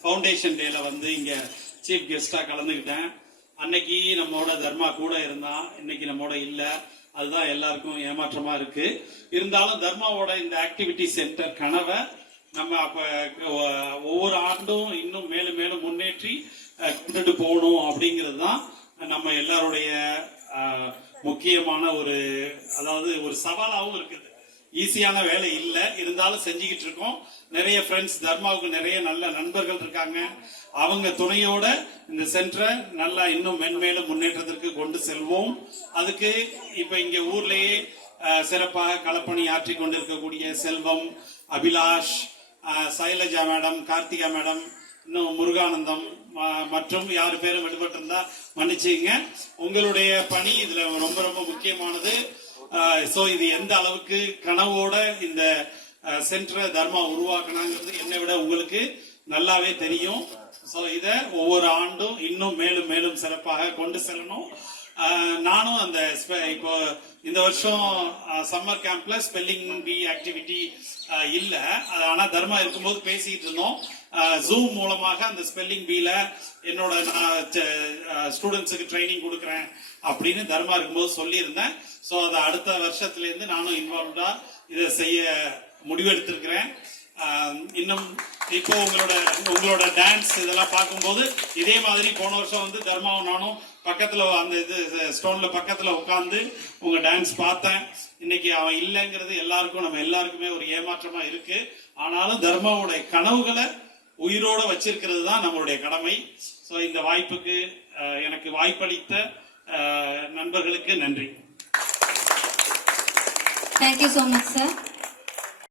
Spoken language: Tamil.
ஃபவுண்டேஷன் டேல வந்து இங்க சீஃப் கெஸ்டா கலந்துக்கிட்டேன். அன்னைக்கு நம்மோட தர்மா கூட இருந்தான், இன்னைக்கு நம்மோட இல்ல. அதுதான் எல்லாருக்கும் ஏமாற்றமா இருக்கு. இருந்தாலும் தர்மாவோட இந்த ஆக்டிவிட்டி சென்டர் கனவை நம்ம அப்ப ஒவ்வொரு ஆண்டும் இன்னும் மேலும் மேலும் முன்னேற்றி கொண்டுட்டு போகணும் அப்படிங்கிறது தான் நம்ம எல்லாருடைய முக்கியமான அதாவது ஒரு சவாலாகவும் இருக்குது. ஈஸியான வேலை இல்லை, இருந்தாலும் செஞ்சுக்கிட்டு இருக்கோம். நிறைய ஃப்ரெண்ட்ஸ், தர்மாவுக்கு நிறைய நல்ல நண்பர்கள் இருக்காங்க. அவங்க துணையோட இந்த சென்டரை நல்லா இன்னும் மென்மேலும் முன்னேற்றத்திற்கு கொண்டு செல்வோம். அதுக்கு இப்ப இங்க ஊர்லயே சிறப்பாக களப்பணி ஆற்றி கொண்டிருக்கக்கூடிய செல்வம், அபிலாஷ், சைலஜா மேடம், கார்த்திகா மேடம், இன்னும் முருகானந்தம் மற்றும் யாரு பேரும் விடுபட்டிருந்தா மன்னிச்சுங்க. உங்களுடைய பணி இதுல ரொம்ப ரொம்ப முக்கியமானது. சோ இது எந்த அளவுக்கு கனவோட இந்த சென்டரை தர்மா உருவாக்கினாங்கிறது என்னை விட உங்களுக்கு நல்லாவே தெரியும். சோ இத ஒவ்வொரு ஆண்டும் இன்னும் மேலும் மேலும் சிறப்பாக கொண்டு செல்லணும். நானும் அந்த இப்போ இந்த வருஷம் சம்மர் கேம்ப்ல ஸ்பெல்லிங் பி ஆக்டிவிட்டி இல்ல, ஆனா தர்மா இருக்கும்போது பேசிட்டு இருந்தோம். ஜூம் மூலமாக அந்த ஸ்பெல்லிங் பீல என்னோட ஸ்டூடெண்ட்ஸுக்கு ட்ரைனிங் கொடுக்குறேன் அப்படின்னு தர்மா இருக்கும்போது சொல்லியிருந்தேன். ஸோ அதை அடுத்த வருஷத்துல இருந்து நானும் இன்வால்வ்டா இதை செய்ய முடிவெடுத்திருக்கிறேன். இன்னும் இப்போ உங்களோட டான்ஸ் இதெல்லாம் பார்க்கும்போது இதே மாதிரி போன வருஷம் வந்து தர்மாவும் நானும் பக்கத்துல அந்த ஸ்டோன்ல பக்கத்துல உட்கார்ந்து உங்க டான்ஸ் பார்த்தேன். இன்னைக்கு அவன் இல்லைங்கிறது நம்ம எல்லாருக்குமே ஒரு ஏமாற்றமா இருக்கு. ஆனாலும் தர்மாவுடைய கனவுகளை உயிரோட வச்சிருக்கிறது தான் நம்மளுடைய கடமை. ஸோ இந்த வாய்ப்புக்கு எனக்கு வாய்ப்பளித்த நண்பர்களுக்கு நன்றி. Thank you so much, sir.